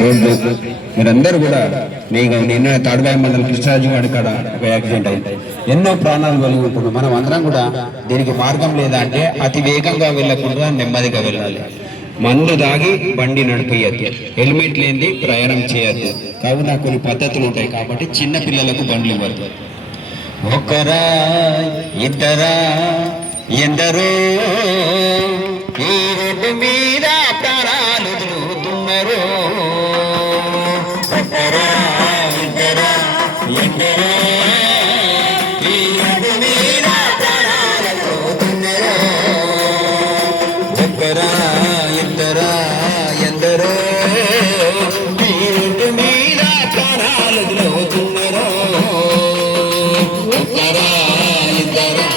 రోడ్లు మీరందరూ కూడా నిన్న తాడుబాయి మండలం కృష్ణరాజు వాడి కాడ ఒక యాక్సిడెంట్ అయింది. ఎన్నో ప్రాణాలు కలిగి ఉంటున్నాం. మనం అందరం కూడా దీనికి మార్గం లేదా అంటే అతి వేగంగా వెళ్ళకుండా నెమ్మదిగా వెళ్ళాలి. మందు దాగి బండి నడిపేయద్దు, హెల్మెట్ లేనిది ప్రయాణం చేయద్దు. కావున కొన్ని పద్ధతులు ఉంటాయి కాబట్టి చిన్న పిల్లలకు బండ్లు ఇవ్వద్దు. ఒకరా ఇద్దరా ఎందరో ఈ రోడ్డు మీద ప్రాణాలు వదులుతున్నారు. ఒకరా ఇద్దరా ఎందరో ఈ రోడ్డు మీద ప్రాణాలు వదులుతున్నారు. ఒకరా ఇద్దరా ఎందరో ఈ రోడ్డు మీద ప్రాణాలు వదులుతున్నారు. ఒకరా ఇద్దరా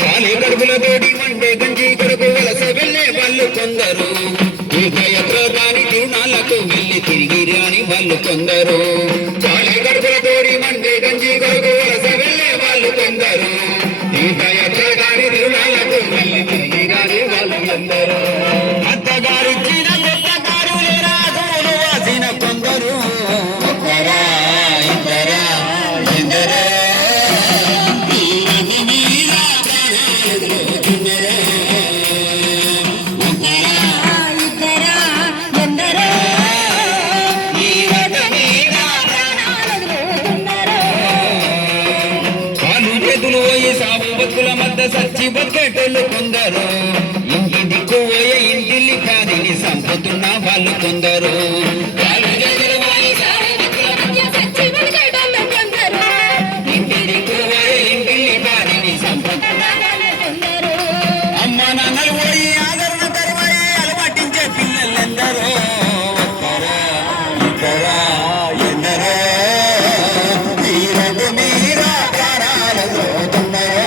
ఖాళీ కడుపులతోటి మండే గంజి కొరకు వలస వెళ్ళే వాళ్ళు కొందరు, తీర్థయాత్ర కాని తిరునాళ్లకు వెళ్ళి తిరిగి రాని వాళ్ళు కొందరు. ఖాళీ కడుపులతోటి మండే గంజి కొరకు వలస వెళ్ళే వాళ్ళు కొందరు, తీర్థయాత్ర కాని తిరునాళ్లకు వెళ్ళి తిరిగి రాని వాళ్ళు కొందరు. అత్తగారిచ్చిన కొత్త కారు లేరా సోలు వాసిన కొందరు. ఒకరా ఇద్దరా ఎందరో సచ్చి బతికేటోళ్ళు కొందరు, ఇంటి దిక్కు పోయే ఇంటిల్లి కాదిని సంపుతున్న వాళ్ళు కొందరు. ఇంటి దిక్కు పోయే ఇంటిల్లి కాదిని సంపుతున్న వాళ్ళు కొందరు. అమ్మ నాన్నలు పోయి ఆదరణ తరువాయి అలవాటించే పిల్లలందరూ. ఒక్కరా ఇద్దరా ఎందరో ఈ రోడ్డు మీద ప్రాణాలు పోతున్నారు.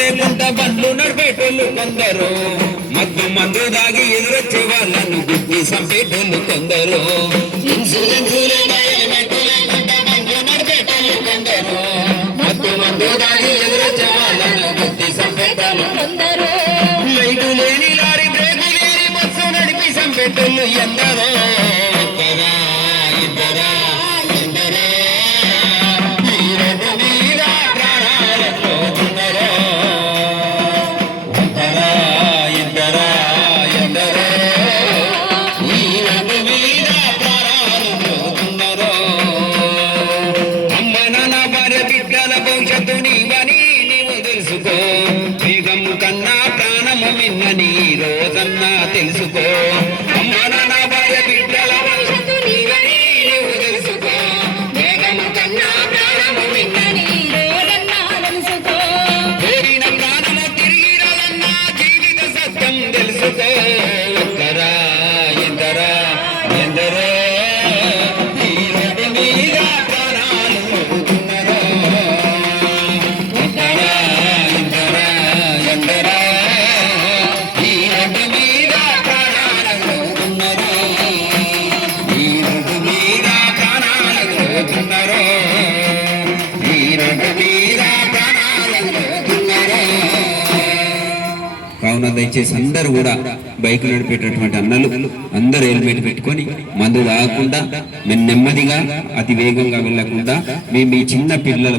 లేకుండా బండ్లు నడిపేటోళ్ళు కొందరు, మద్దు మందు దాగి ఎదురొచ్చే వాళ్ళను గుడ్డి సంపేటోళ్ళు కొందరు. ఇన్సూరెన్స్ లేకుండా బండ్లు నడిపేటోళ్ళు కొందరు, మద్దు మందు దాగి ఎదురొచ్చే వాళ్ళను గుడ్డి సంపేటోళ్ళు కొందరు. లైటు లేని లారీ బ్రేకు లేని బస్సు నడిపి సంపేటోళ్ళు ఎందరో. ఒకరా ఇద్దరా ఎందరో ఈ రోడ్డు మీద ప్రాణాలు పోతున్నారు. భవిష్యత్తు నీవని నీవు తెలుసుకో, వేగము కన్నా ప్రాణము మిన్నని రోజన్నా తెలుసుకో. అమ్మ నాన్న భార్య బిడ్డల భవిష్యత్తు నీవని నీవు తెలుసుకో, వేగము కన్నా ప్రాణము మిన్నని రోజన్నా తెలుసుకో. కోరిన ప్రాణము తిరిగి రాదన్నా జీవిత సత్యం తెలుసుకో. ఒక్కరా ఇద్దరా ఎందరో ఈ రోడ్డు మీద ప్రాణాలు పోతున్నారు. కావున దయచేసి అందరూ కూడా బైక్ నడిపేటటువంటి అన్నలు అందరూ హెల్మెట్ పెట్టుకొని మందు తాగకుండా నెమ్మదిగా అతి వేగంగా వెళ్లకుండా మీ చిన్న పిల్లలు